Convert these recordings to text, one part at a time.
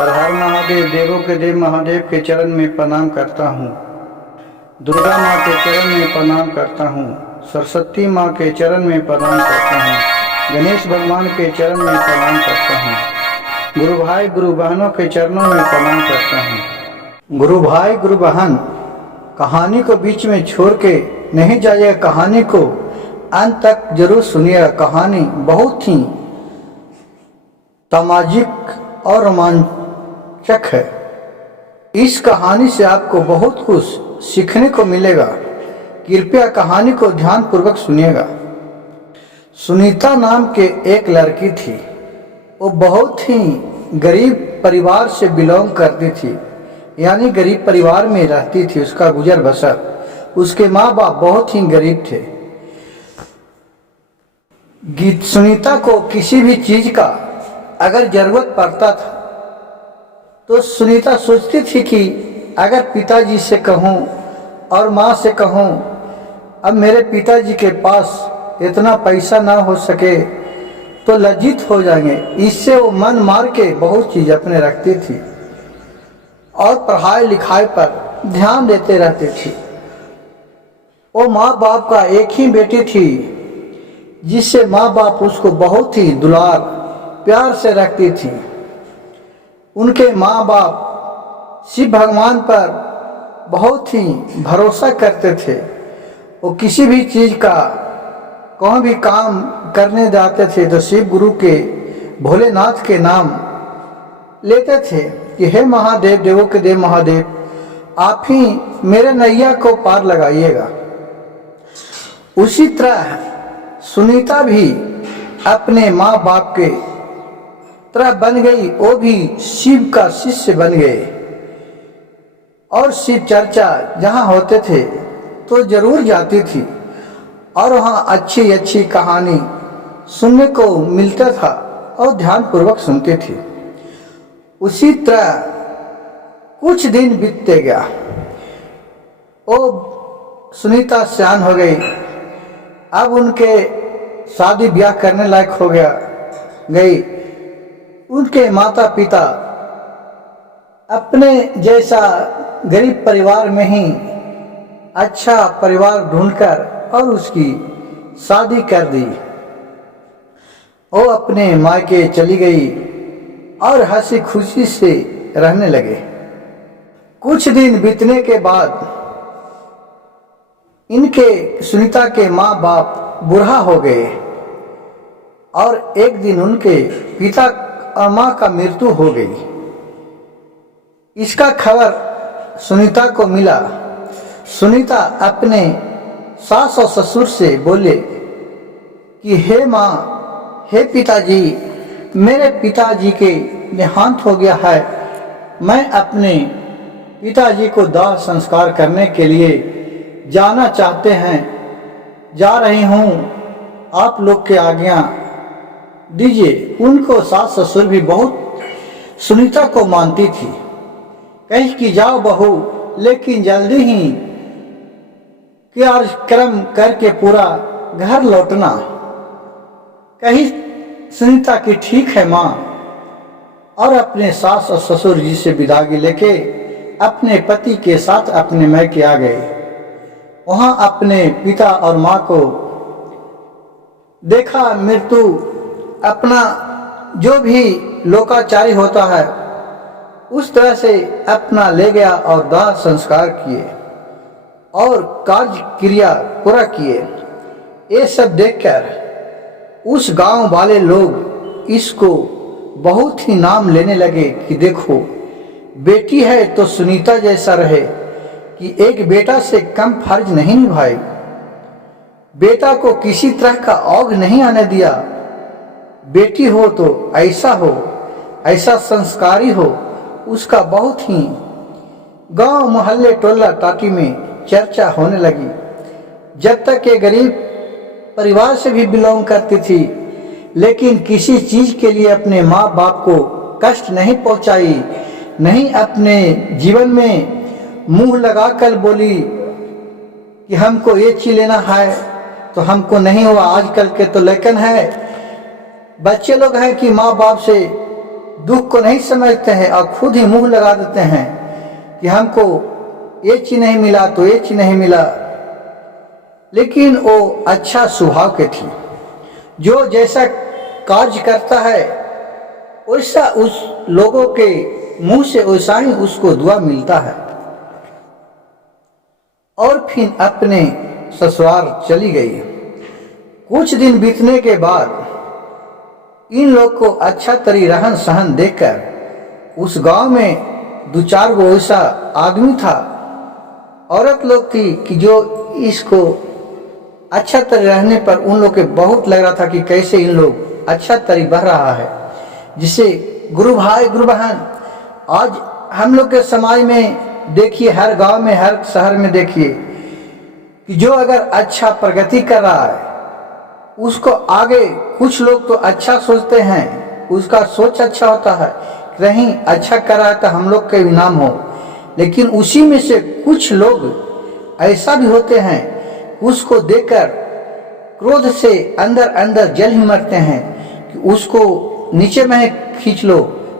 हर हर महादेव, देवों के देव महादेव के चरण में प्रणाम करता हूँ। दुर्गा माँ के चरण में प्रणाम करता हूँ। सरस्वती माँ के चरण में प्रणाम करता हूँ। गणेश भगवान के चरण में प्रणाम करता हूँ। गुरु भाई गुरु बहनों के चरणों में प्रणाम करता हूँ। गुरु भाई गुरु बहन, कहानी को बीच में छोड़ के नहीं जाइए, कहानी को अंत तक जरूर सुनिएगा। कहानी बहुत ही सामाजिक और रोमांचक है। इस कहानी से आपको बहुत कुछ सीखने को मिलेगा। कृपया कहानी को ध्यान पूर्वक सुनिएगा। सुनीता नाम के एक लड़की थी। वो बहुत ही गरीब परिवार से बिलोंग करती थी, यानी गरीब परिवार में रहती थी। उसका गुजर बसर, उसके माँ बाप बहुत ही गरीब थे। सुनीता को किसी भी चीज का अगर जरूरत पड़ता था तो सुनीता सोचती थी कि अगर पिताजी से कहूँ और माँ से कहूँ, अब मेरे पिताजी के पास इतना पैसा ना हो सके तो लज्जित हो जाएंगे। इससे वो मन मार के बहुत चीज अपने रखती थी और पढ़ाई लिखाई पर ध्यान देते रहती थी। वो माँ बाप का एक ही बेटी थी, जिससे माँ बाप उसको बहुत ही दुलार प्यार से रखती थी। उनके माँ बाप शिव भगवान पर बहुत ही भरोसा करते थे। वो किसी भी चीज का कोई भी काम करने जाते थे तो शिव गुरु के, भोलेनाथ के नाम लेते थे कि हे महादेव, देवों के देव महादेव, आप ही मेरे नैया को पार लगाइएगा। उसी तरह सुनीता भी अपने माँ बाप के तरह बन गई। वो भी शिव का शिष्य बन गए और शिव चर्चा जहाँ होते थे तो जरूर जाती थी और वहाँ अच्छी अच्छी कहानी सुनने को मिलता था और ध्यान पूर्वक सुनती थी। उसी तरह कुछ दिन बीतते गया। वो सुनीता सयान हो गई। अब उनके शादी ब्याह करने लायक हो गई। उनके माता पिता अपने जैसा गरीब परिवार में ही अच्छा परिवार ढूंढकर और उसकी शादी कर दी। वो अपने मायके चली गई और हंसी खुशी से रहने लगे। कुछ दिन बीतने के बाद इनके सुनीता के माँ बाप बूढ़ा हो गए और एक दिन उनके पिता और माँ का मृत्यु हो गई। इसका खबर सुनीता को मिला। सुनीता अपने सास और ससुर से बोले कि हे माँ, हे पिताजी, मेरे पिताजी के देहांत हो गया है। मैं अपने पिताजी को दाह संस्कार करने के लिए जाना चाहते हैं। जा रही हूँ, आप लोग के आज्ञा दीजिए। उनको सास ससुर भी बहुत सुनीता को मानती थी। कहीं कि जाओ बहू, लेकिन जल्दी ही कार्यक्रम करके पूरा घर लौटना। कहीं सुनीता की ठीक है माँ, और अपने सास और ससुर जी से विदाई लेके अपने पति के साथ अपने मैके आ गए। वहां अपने पिता और माँ को देखा। मृत्यु अपना जो भी लोकाचारी होता है उस तरह से अपना ले गया और दाह संस्कार किए और कार्य क्रिया पूरा किए। ये सब देखकर उस गांव वाले लोग इसको बहुत ही नाम लेने लगे कि देखो, बेटी है तो सुनीता जैसा रहे कि एक बेटा से कम फर्ज नहीं निभाई। बेटा को किसी तरह का औग नहीं आने दिया। बेटी हो तो ऐसा हो, ऐसा संस्कारी हो। उसका बहुत ही गांव मोहल्ले टोला टाटी में चर्चा होने लगी। जब तक ये गरीब परिवार से भी बिलोंग करती थी, लेकिन किसी चीज के लिए अपने माँ बाप को कष्ट नहीं पहुंचाई, नहीं अपने जीवन में मुंह लगाकर बोली कि हमको ये चीज लेना है तो हमको नहीं हुआ। आजकल के तो लेकिन है, बच्चे लोग हैं कि माँ बाप से दुख को नहीं समझते हैं और खुद ही मुंह लगा देते हैं कि हमको ये चीज नहीं मिला तो ये चीज नहीं मिला। लेकिन वो अच्छा स्वभाव के थी, जो जैसा कार्य करता है वैसा उस लोगों के मुंह से वैसा ही उसको दुआ मिलता है। और फिर अपने ससुराल चली गई। कुछ दिन बीतने के बाद इन लोग को अच्छा तरी रहन सहन देखकर उस गांव में 2-4 गो ऐसा आदमी था, औरत लोग थी कि जो इसको अच्छा तरी रहने पर उन लोग के बहुत लग रहा था कि कैसे इन लोग अच्छा तरी बढ़ रहा है। जिसे गुरु भाई गुरु बहन, आज हम लोग के समाज में देखिए, हर गांव में हर शहर में देखिए कि जो अगर अच्छा प्रगति कर रहा है उसको आगे कुछ लोग तो अच्छा सोचते हैं, उसका सोच अच्छा होता है, कहीं अच्छा कर रहा है तो हम लोग के भी नाम हो। लेकिन उसी में से कुछ लोग ऐसा भी होते हैं, उसको देखकर क्रोध से अंदर अंदर जल ही मरते हैं कि उसको नीचे में खींच लो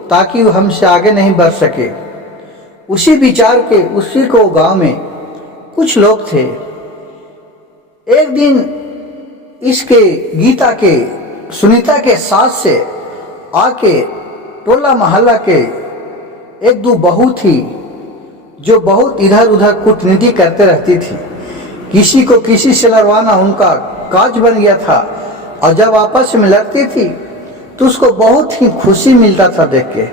ताकि वो हमसे आगे नहीं बढ़ सके। उसी विचार के उसी को गांव में कुछ लोग थे। एक दिन इसके गीता के सुनीता के साथ से आके टोला मोहल्ला के 1-2 बहू थी जो बहुत इधर उधर कूटनीति करते रहती थी। किसी को किसी से लड़वाना उनका काज बन गया था, और जब आपस में लड़ती थी तो उसको बहुत ही खुशी मिलता था देख के।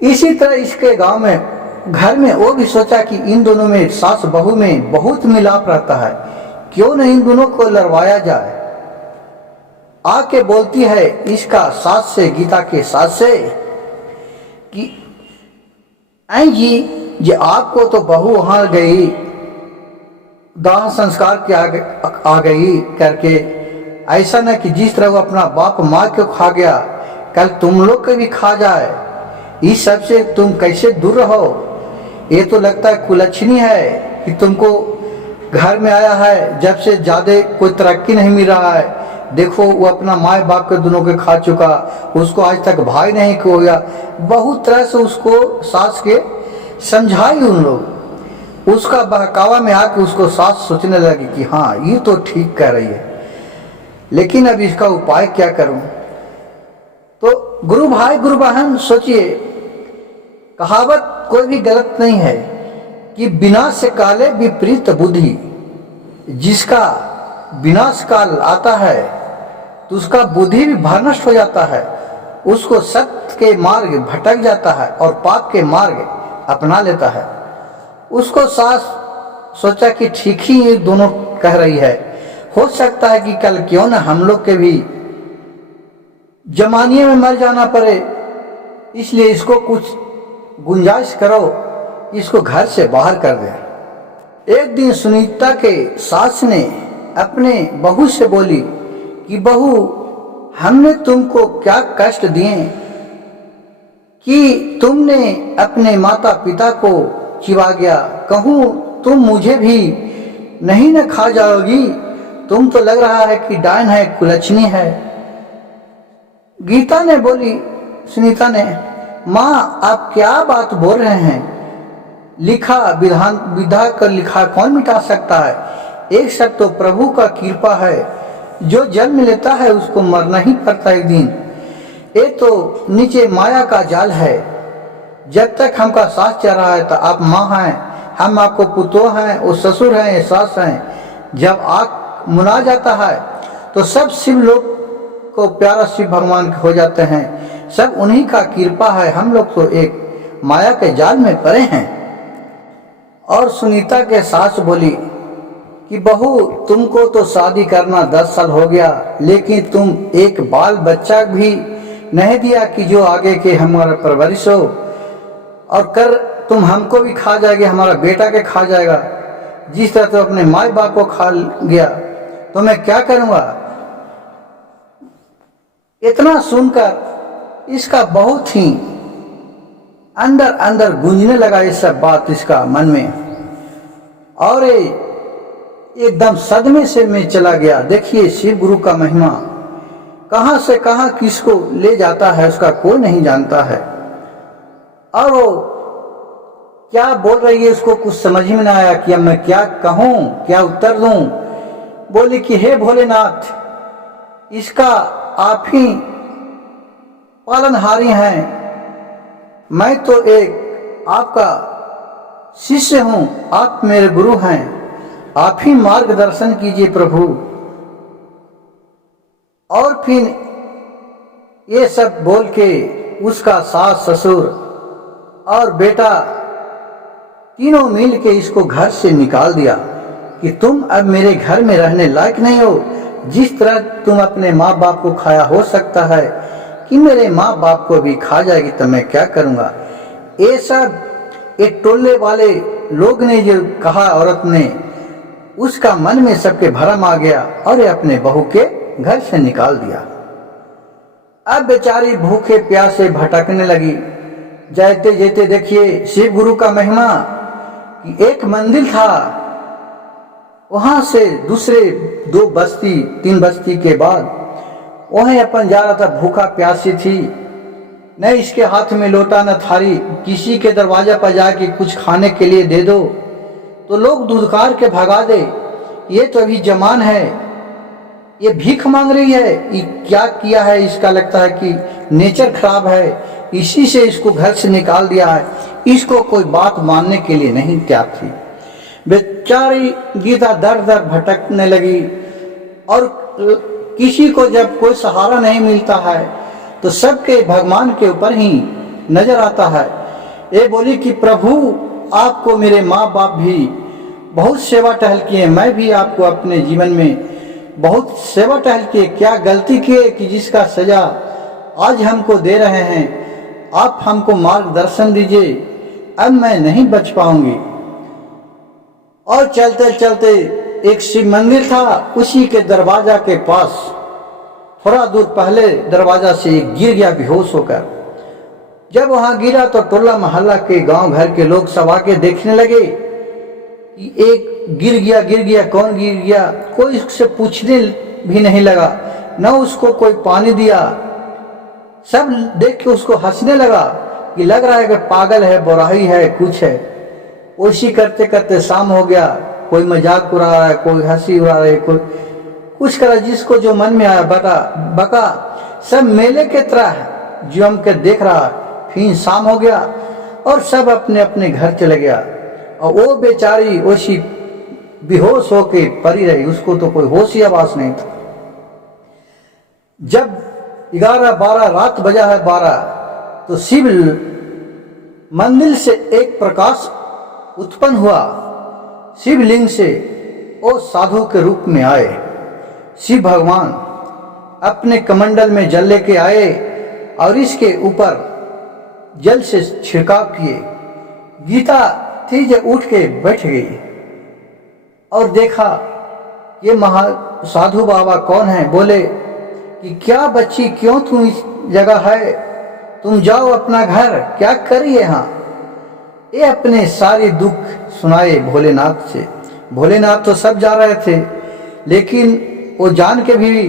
इसी तरह इसके गांव में घर में वो भी सोचा कि इन दोनों में सास बहू में बहुत मिलाप रहता है, क्यों नहीं इन दोनों को लड़वाया जाए। आके बोलती है इसका सास से, गीता के सास से, कि आई जी आपको तो बहू वहां गई दाह संस्कार के आ गई करके, ऐसा न कि जिस तरह वो अपना बाप माँ को खा गया कल तुम लोग को भी खा जाए। इस सब से तुम कैसे दूर रहो। ये तो लगता है कुलच्छनी है कि तुमको घर में आया है, जब से ज्यादा कोई तरक्की नहीं मिल रहा है। देखो वो अपना माँ बाप के दोनों के खा चुका, उसको आज तक भाई नहीं खो गया। बहुत तरह से उसको सास के समझाई उन लोग। उसका बहकावा में आके उसको सास सोचने लगी कि हाँ ये तो ठीक कह रही है, लेकिन अब इसका उपाय क्या करूं। तो गुरु भाई गुरु बहन सोचिए, कहावत कोई भी गलत नहीं है कि विनाश काले विपरीत बुद्धि। जिसका विनाश काल आता है तो उसका बुद्धि भी भ्रष्ट हो जाता है, उसको सत्य के मार्ग भटक जाता है और पाप के मार्ग अपना लेता है। उसको सास सोचा कि ठीक ही ये दोनों कह रही है, हो सकता है कि कल क्यों ना हम लोग के भी जमानिए में मर जाना पड़े, इसलिए इसको कुछ गुंजाइश करो, इसको घर से बाहर कर दे। एक दिन सुनीता के सास ने अपने बहू से बोली कि बहू हमने तुमको क्या कष्ट दिए कि तुमने अपने माता पिता को चिवा गया। कहूँ तुम मुझे भी नहीं न खा जाओगी, तुम तो लग रहा है कि डायन है, कुलच्छनी है। गीता ने बोली, सुनीता ने, माँ आप क्या बात बोल रहे हैं, लिखा विधान विधा कर लिखा कौन मिटा सकता है। एक सब तो प्रभु का कृपा है, जो जन्म लेता है उसको मरना ही पड़ता है एक दिन। ये तो नीचे माया का जाल है, जब तक हमका सास चल रहा है तो आप माँ हैं, हम आपको पुतो हैं, वो ससुर हैं, सास हैं। जब आग मुना जाता है तो सब शिव लोग को प्यारा शिव भगवान हो जाते हैं, सब उन्हीं का कृपा है। हम लोग तो एक माया के जाल में पड़े हैं। और सुनीता के सास बोली कि बहू तुमको तो शादी करना 10 साल हो गया, लेकिन तुम एक बाल बच्चा भी नहीं दिया कि जो आगे के हमारा परवरिश हो, और कर तुम हमको भी खा जाएगी, हमारा बेटा के खा जाएगा। जिस तरह तो अपने माँ बाप को खा गया तो मैं क्या करूँगा। इतना सुनकर इसका बहुत ही अंदर अंदर गूंजने लगा ये सब बात इसका मन में, और एकदम सदमे से में चला गया। देखिए शिव गुरु का महिमा कहाँ से कहाँ किसको ले जाता है उसका कोई नहीं जानता है। और वो क्या बोल रही है उसको कुछ समझ में ना आया कि अब मैं क्या कहूँ, क्या उत्तर दूँ। बोली कि हे भोलेनाथ, इसका आप ही पालनहारी हैं, मैं तो एक आपका शिष्य हूँ, आप मेरे गुरु हैं, आप ही मार्गदर्शन कीजिए प्रभु। और फिर ये सब बोल के उसका सास ससुर और बेटा तीनों मिल के इसको घर से निकाल दिया कि तुम अब मेरे घर में रहने लायक नहीं हो। जिस तरह तुम अपने माँ बाप को खाया हो सकता है कि मेरे माँ बाप को भी खा जाएगी तो मैं क्या करूँगा। ये सब एक टोले वाले लोग ने जो कहा औरत ने, उसका मन में सबके भरम आ गया और ये अपने बहू के घर से निकाल दिया। अब बेचारी भूखे प्यासे भटकने लगी। जाते जाते देखिए शिव गुरु का महिमा कि एक मंदिर था, वहां से दूसरे 2 बस्ती 3 बस्ती के बाद वहीं अपन जा रहा था, भूखा प्यासी थी, न इसके हाथ में लोटा न थारी। किसी के दरवाजा पर जाके कुछ खाने के लिए दे दो तो लोग धुतकार के भगा दे, ये तो अभी जवान है, ये भीख मांग रही है, ये क्या किया है इसका, लगता है कि नेचर खराब है, इसी से इसको घर से निकाल दिया है। इसको कोई बात मानने के लिए नहीं तैयार थी। बेचारी गीता दर दर भटकने लगी और किसी को जब कोई सहारा नहीं मिलता है तो सबके भगवान के ऊपर ही नजर आता है। ये बोली कि प्रभु आपको मेरे माँ बाप भी बहुत सेवा टहल किए, मैं भी आपको अपने जीवन में बहुत सेवा टहल किए, क्या गलती किए कि जिसका सजा आज हमको दे रहे हैं, आप हमको मार्गदर्शन दीजिए, अब मैं नहीं बच पाऊंगी। और चलते चलते एक शिव मंदिर था, उसी के दरवाजा के पास थोड़ा दूर पहले दरवाजा से गिर गया बेहोश होकर। जब वहां गिरा तो टोला मोहल्ला के गांव घर के लोग सब आके देखने लगे कि एक गिर गया, कौन गिर गया। कोई उससे पूछने भी नहीं लगा, न उसको कोई पानी दिया। सब देख के उसको हंसने लगा कि लग रहा है कि पागल है, बोराही है, कुछ है। उसी करते करते शाम हो गया, कोई मजाक उड़ा रहा है, कोई हंसी उड़ा रहा है, कोई कुछ करा, जिसको जो मन में आया बका। सब मेले के तरह जम के देख रहा। फिर शाम हो गया और सब अपने अपने घर चले गया और वो बेचारी ओसी बेहोश होके पड़ी रही, उसको तो कोई होश ही आवाज नहीं था। जब 11-12 रात बजा है 12, तो शिव मंदिर से एक प्रकाश उत्पन्न हुआ। शिवलिंग से वो साधु के रूप में आए। शिव भगवान अपने कमंडल में जल लेके आए और इसके ऊपर जल से छिड़काव किए। गीता थी जो उठ के बैठ गई और देखा ये महा साधु बाबा कौन है। बोले कि क्या बच्ची, क्यों तुम इस जगह है, तुम जाओ अपना घर, क्या करिए यहाँ। ये अपने सारे दुख सुनाए भोलेनाथ से। भोलेनाथ तो सब जा रहे थे, लेकिन वो जान के भी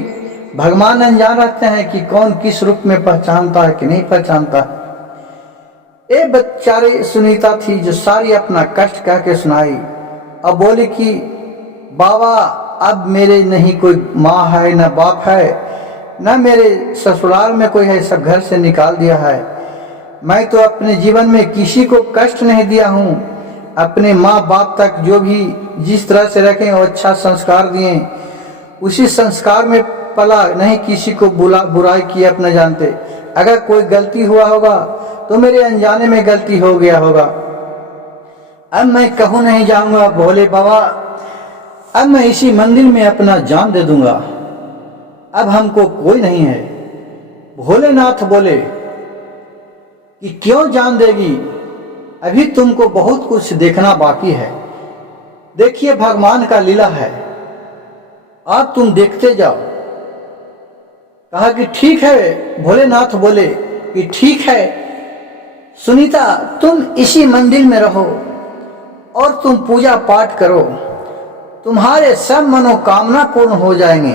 भगवान अनजान रहते हैं कि कौन किस रूप में पहचानता है कि नहीं पहचानता। ये बेचारी सुनीता थी जो सारी अपना कष्ट कह के सुनाई और बोली कि बाबा अब मेरे नहीं कोई माँ है, न बाप है, न मेरे ससुराल में कोई है, सब घर से निकाल दिया है। मैं तो अपने जीवन में किसी को कष्ट नहीं दिया हूँ। अपने माँ बाप तक जो भी जिस तरह से रखें वो अच्छा संस्कार दिए, उसी संस्कार में पला, नहीं किसी को बुराई की अपने जानते। अगर कोई गलती हुआ होगा तो मेरे अनजाने में गलती हो गया होगा। अब मैं कहूँ नहीं जाऊंगा भोले बाबा, अब मैं इसी मंदिर में अपना जान दे दूंगा, अब हमको कोई नहीं है। भोलेनाथ बोले कि क्यों जान देगी, अभी तुमको बहुत कुछ देखना बाकी है। देखिए भगवान का लीला है, आप तुम देखते जाओ। कहा कि ठीक है। भोलेनाथ बोले कि ठीक है सुनीता, तुम इसी मंदिर में रहो और तुम पूजा पाठ करो, तुम्हारे सब मनोकामना पूर्ण हो जाएंगे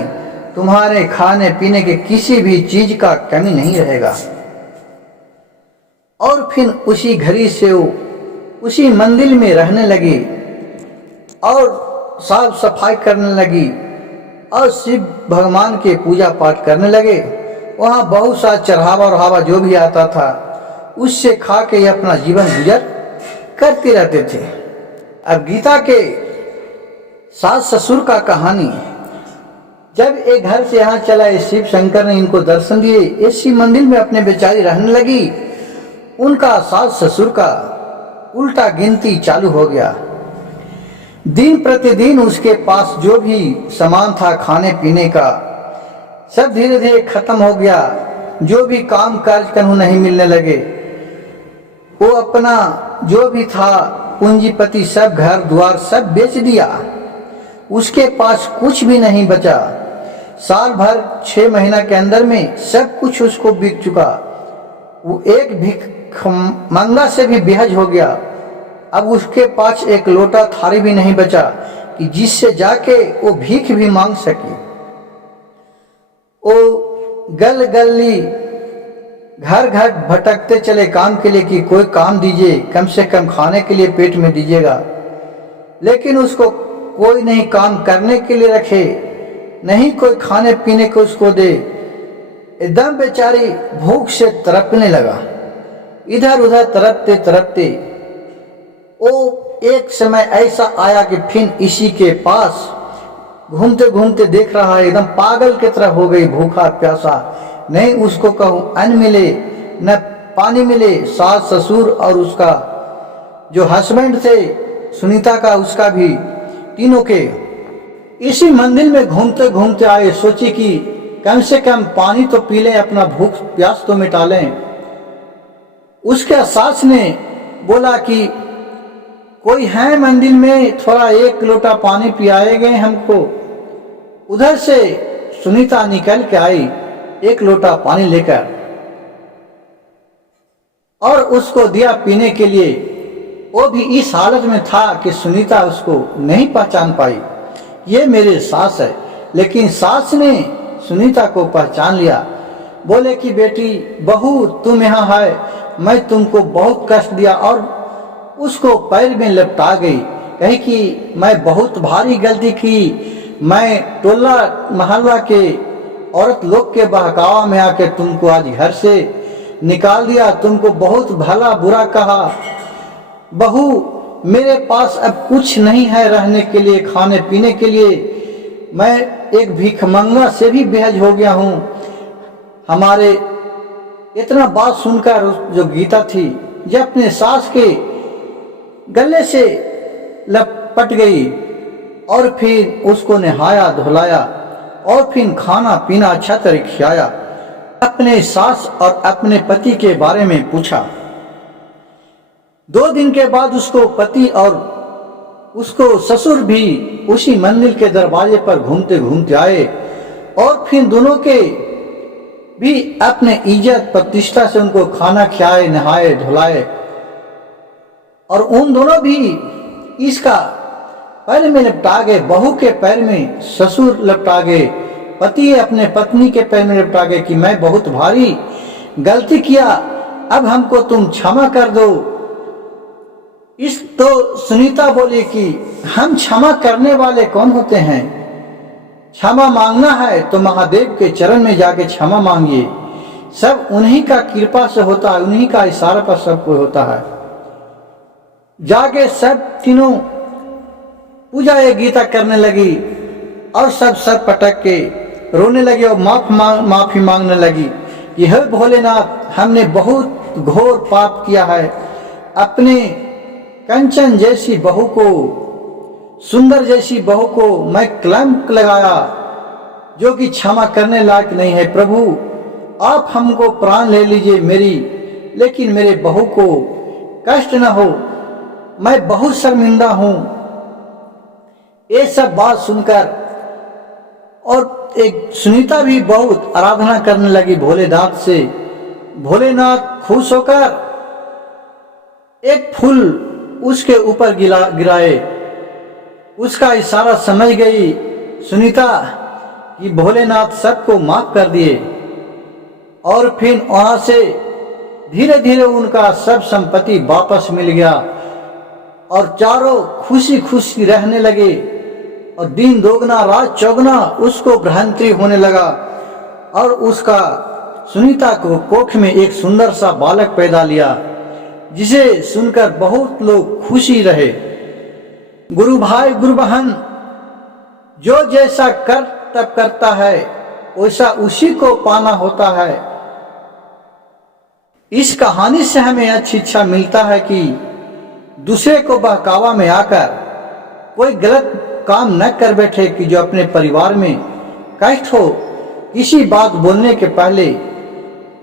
तुम्हारे खाने पीने के किसी भी चीज का कमी नहीं रहेगा। और फिर उसी घड़ी से वो उसी मंदिर में रहने लगी और साफ सफाई करने लगी और शिव भगवान के पूजा पाठ करने लगे। वहाँ बहुत सा चढ़ावा और जो भी आता था उससे खा के ये अपना जीवन गुजर करते रहते थे। अब गीता के सास ससुर का कहानी, जब एक घर से यहाँ चला, शिव शंकर ने इनको दर्शन दिए, इसी मंदिर में अपने बेचारी रहने लगी। उनका सास ससुर का उल्टा गिनती चालू हो गया। दिन प्रतिदिन उसके पास जो भी सामान था खाने पीने का सब धीरे धीरे खत्म हो गया। जो भी काम काज कन्हू नहीं मिलने लगे। वो अपना जो भी था पूंजीपति सब घर द्वार सब बेच दिया। उसके पास कुछ भी नहीं बचा। साल भर 6 महीना के अंदर में सब कुछ उसको बिक चुका। वो एक भिख मंगा से भी बेहज हो गया। अब उसके पास एक लोटा थारी भी नहीं बचा कि जिससे जाके वो भीख भी मांग सके। वो गल गली घर घर भटकते चले काम के लिए कि कोई काम दीजिए, कम से कम खाने के लिए पेट में दीजिएगा। लेकिन उसको कोई नहीं काम करने के लिए रखे, नहीं कोई खाने पीने को उसको दे। एकदम बेचारी भूख से तड़पने लगा। इधर उधर तड़पते तड़पते वो एक समय ऐसा आया कि फिर इसी के पास घूमते घूमते देख रहा है, एकदम पागल की तरह हो गई, भूखा प्यासा। नहीं उसको कहूँ अन्न मिले न पानी मिले। सास ससुर और उसका जो हस्बैंड थे सुनीता का, उसका भी, तीनों के इसी मंदिर में घूमते घूमते आए। सोची कि कम से कम पानी तो पी लें, अपना भूख प्यास तो मिटा लें। उसके सास ने बोला कि कोई है मंदिर में, थोड़ा 1 लोटा पानी पियाएंगे हमको। उधर से सुनीता निकल के आई 1 लोटा पानी लेकर और उसको दिया पीने के लिए। वो भी इस हालत में था कि सुनीता उसको नहीं पहचान पाई, ये मेरे सास है। लेकिन सास ने सुनीता को पहचान लिया। बोले कि बेटी बहू तुम यहाँ है, मैं तुमको बहुत कष्ट दिया। और उसको पैर में लपटा गई, कही कि मैं बहुत भारी गलती की, मैं टोला मोहल्ला के औरत लोग के बहकावा में आकर तुमको आज घर से निकाल दिया, तुमको बहुत भला बुरा कहा। बहू मेरे पास अब कुछ नहीं है रहने के लिए, खाने पीने के लिए। मैं एक भिखमंगा से भी बेहज हो गया हूँ। हमारे इतना बात सुनकर जो गीता थी जो अपने सास के गले से लपट गई और फिर उसको नहाया धुलाया और फिर खाना पीना अच्छा तरह खिलाया। अपने सास और अपने पति के बारे में पूछा। 2 दिन के बाद उसको पति और उसको ससुर भी उसी मंदिर के दरवाजे पर घूमते घूमते आए और फिर दोनों के भी अपने इज्जत प्रतिष्ठा से उनको खाना खिलाए, नहाए धुलाए। और उन दोनों भी इसका पैर में लपटा गए, बहू के पैर में ससुर लपटा गए, पति अपने पत्नी के पैर में लपटा गए कि मैं बहुत भारी गलती किया, अब हमको तुम क्षमा कर दो। इस तो सुनीता बोली कि हम क्षमा करने वाले कौन होते हैं? क्षमा मांगना है तो महादेव के चरण में जाके क्षमा मांगिए। सब उन्हीं का कृपा से होता है, उन्हीं का इशारा पर सब कुछ होता है। जाके सब तीनों पूजा ये गीता करने लगी और सब सर पटक के रोने लगे और माफी मांगने लगी कि हे भोलेनाथ, हमने बहुत घोर पाप किया है। अपने कंचन जैसी बहू को, सुंदर जैसी बहू को मैं कलंक लगाया जो कि क्षमा करने लायक नहीं है। प्रभु आप हमको प्राण ले लीजिए मेरी, लेकिन मेरे बहू को कष्ट न हो, मैं बहुत शर्मिंदा हूं। ये सब बात सुनकर और एक सुनीता भी बहुत आराधना करने लगी भोलेनाथ से। भोलेनाथ खुश होकर एक फूल उसके ऊपर गिराए। उसका इशारा समझ गई सुनीता कि भोलेनाथ सबको माफ कर दिए और फिर वहां से धीरे धीरे उनका सब संपत्ति वापस मिल गया और चारों खुशी खुशी रहने लगे और दिन दोगुना रात चौगुना उसको भ्रांति होने लगा और उसका सुनीता को कोख में एक सुंदर सा बालक पैदा लिया, जिसे सुनकर बहुत लोग खुशी रहे। गुरु भाई गुरु बहन, जो जैसा तब करता है वैसा उसी को पाना होता है। इस कहानी से हमें अच्छी शिक्षा मिलता है कि दूसरे को बहकावा में आकर कोई गलत काम न कर बैठे कि जो अपने परिवार में कष्ट हो। किसी बात बोलने के पहले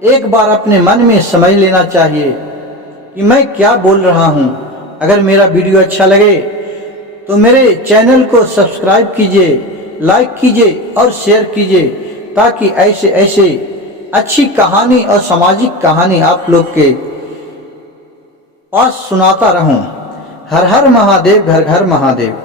एक बार अपने मन में समझ लेना चाहिए कि मैं क्या बोल रहा हूं। अगर मेरा वीडियो अच्छा लगे तो मेरे चैनल को सब्सक्राइब कीजिए, लाइक कीजिए और शेयर कीजिए, ताकि ऐसे ऐसे अच्छी कहानी और सामाजिक कहानी आप लोग के पास सुनाता रहूं। हर हर महादेव, घर घर महादेव।